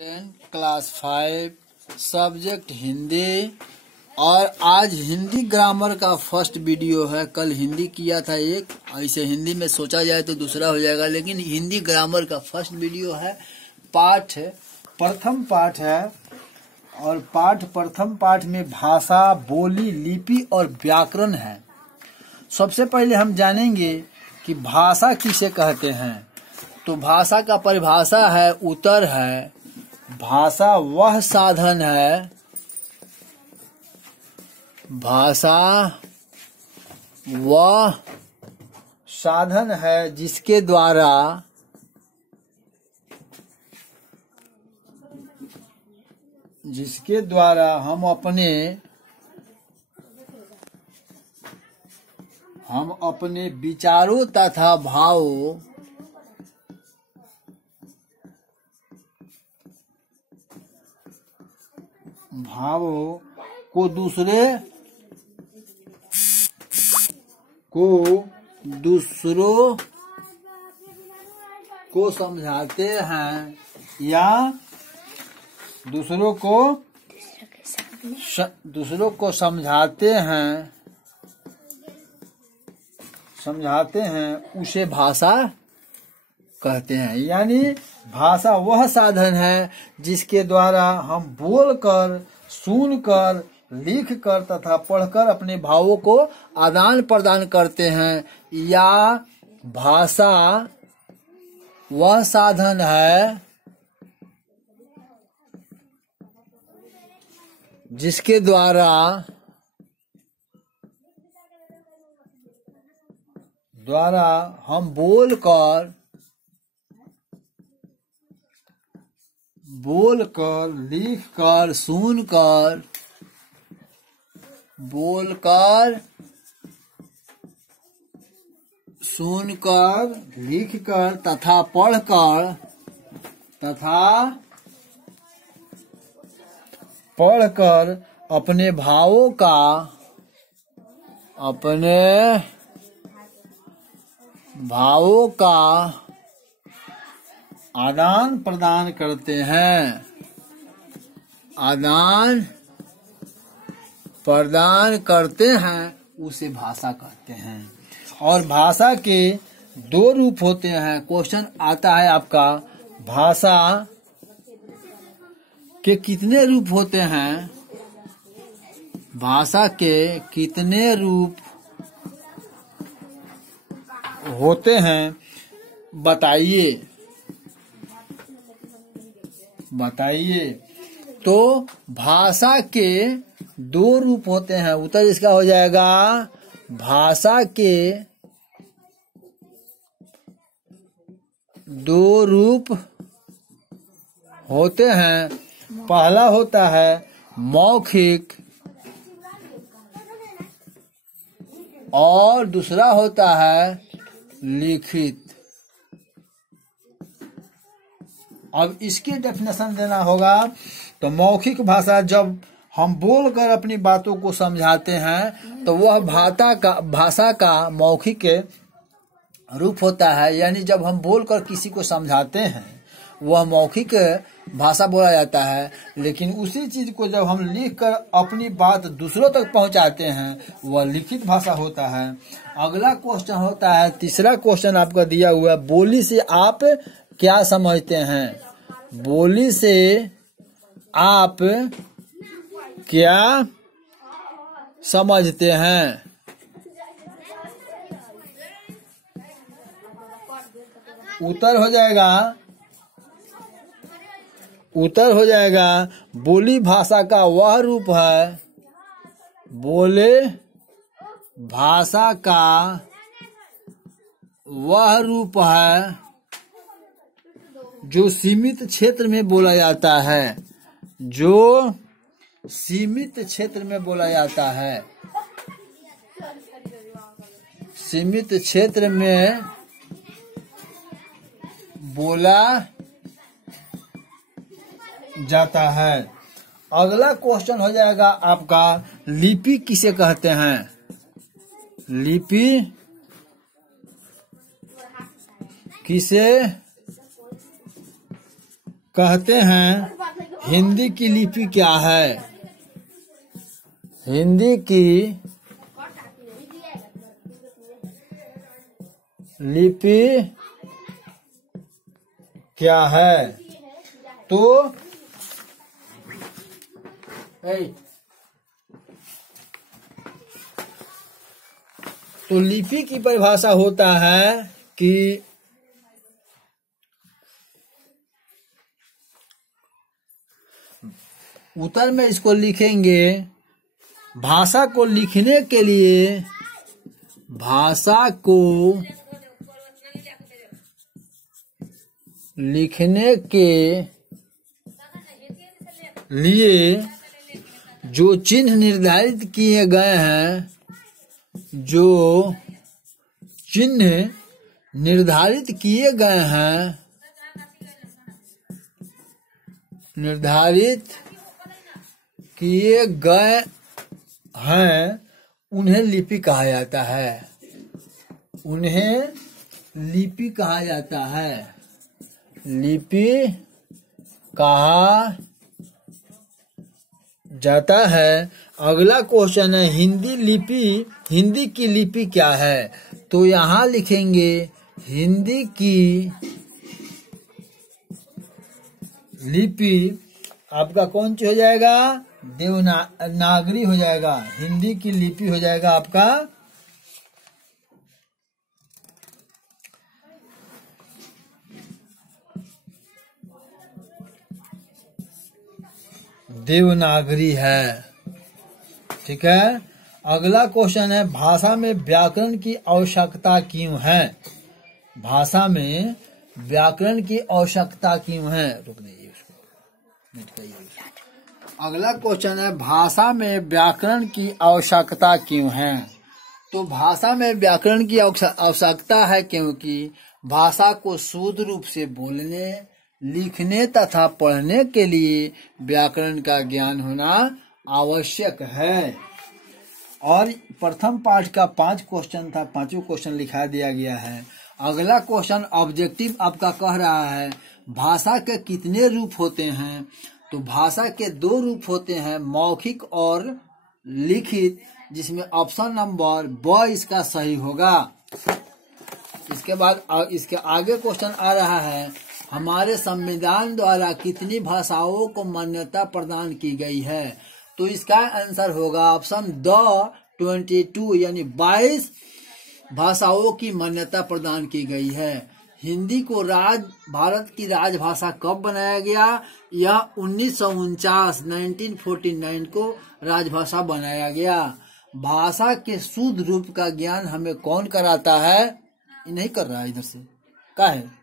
Class 5 subject Hindi. और आज Hindi grammar का फर्स्ट वीडियो है। कल हिंदी किया था एक, ऐसे हिंदी में सोचा जाए तो दूसरा हो जाएगा, लेकिन हिंदी ग्रामर का फर्स्ट वीडियो है। पाठ प्रथम पाठ है और प्रथम पाठ में भाषा, बोली, लिपि और व्याकरण है। सबसे पहले हम जानेंगे कि भाषा किसे कहते हैं। तो भाषा का परिभाषा है, उत्तर है। भाषा वह साधन है, भाषा वह साधन है जिसके द्वारा हम अपने विचारों तथा भावों को दूसरों को समझाते हैं या दूसरों को समझाते हैं उसे भाषा कहते हैं। यानी भाषा वह साधन है जिसके द्वारा हम बोलकर, सुनकर, लिखकर तथा पढ़कर अपने भावों को आदान प्रदान करते हैं। या भाषा वह साधन है जिसके द्वारा हम बोलकर, लिखकर, सुनकर, लिखकर तथा पढ़कर अपने भावों का आदान प्रदान करते हैं, उसे भाषा कहते हैं। और भाषा के दो रूप होते हैं। क्वेश्चन आता है आपका, भाषा के कितने रूप होते हैं? भाषा के कितने रूप होते हैं बताइए। तो भाषा के दो रूप होते हैं। उत्तर इसका हो जाएगा, भाषा के दो रूप होते हैं। पहला होता है मौखिक और दूसरा होता है लिखित। अब इसकी डेफिनेशन देना होगा। तो मौखिक भाषा, जब हम बोलकर अपनी बातों को समझाते हैं तो वह भाषा का मौखिक रूप होता है। यानी जब हम बोलकर किसी को समझाते हैं वह मौखिक भाषा बोला जाता है। लेकिन उसी चीज को जब हम लिखकर अपनी बात दूसरों तक पहुंचाते हैं वह लिखित भाषा होता है। अगला क्वेश्चन होता है, तीसरा क्वेश्चन आपका दिया हुआ है, बोली से आप क्या समझते हैं? बोली से आप क्या समझते हैं? उत्तर हो जाएगा बोली भाषा का वह रूप है। बोले भाषा का वह रूप है जो सीमित क्षेत्र में बोला जाता है। सीमित क्षेत्र में बोला जाता है। अगला क्वेश्चन हो जाएगा आपका, लिपि किसे कहते हैं? लिपि किसे कहते हैं हिंदी की लिपि क्या है? हिंदी की लिपि क्या है? तो लिपि की परिभाषा होता है कि उत्तर में इसको लिखेंगे, भाषा को लिखने के लिए, भाषा को लिखने के लिए जो चिन्ह निर्धारित किए गए हैं, जो चिन्ह निर्धारित किए गए हैं, उन्हें लिपि कहा जाता है। उन्हें लिपि कहा जाता है। लिपि कहा जाता है। अगला क्वेश्चन है हिंदी की लिपि क्या है? तो यहाँ लिखेंगे हिंदी की लिपि आपका कौन सी हो जाएगा? देवनागरी हो जाएगा। हिंदी की लिपि हो जाएगा आपका देवनागरी है। ठीक है। अगला क्वेश्चन है भाषा में व्याकरण की आवश्यकता क्यों है? भाषा में व्याकरण की आवश्यकता क्यों है? रुक दीजिए उसको। अगला क्वेश्चन है भाषा में व्याकरण की आवश्यकता क्यों है? तो भाषा में व्याकरण की आवश्यकता है क्योंकि भाषा को शुद्ध रूप से बोलने, लिखने तथा पढ़ने के लिए व्याकरण का ज्ञान होना आवश्यक है। और प्रथम पाठ का 5 क्वेश्चन था, 5वां क्वेश्चन लिखा दिया गया है। अगला क्वेश्चन ऑब्जेक्टिव आपका कह रहा है भाषा के कितने रूप होते हैं? तो भाषा के 2 रूप होते हैं, मौखिक और लिखित, जिसमें ऑप्शन नंबर ब इसका सही होगा। इसके बाद इसके आगे क्वेश्चन आ रहा है हमारे संविधान द्वारा कितनी भाषाओं को मान्यता प्रदान की गई है? तो इसका आंसर होगा ऑप्शन द 22 यानी 22 भाषाओं की मान्यता प्रदान की गई है। हिंदी को भारत की राजभाषा कब बनाया गया? यह 1949 को राजभाषा बनाया गया। भाषा के शुद्ध रूप का ज्ञान हमें कौन कराता है? नहीं कर रहा है इधर से, क्या है?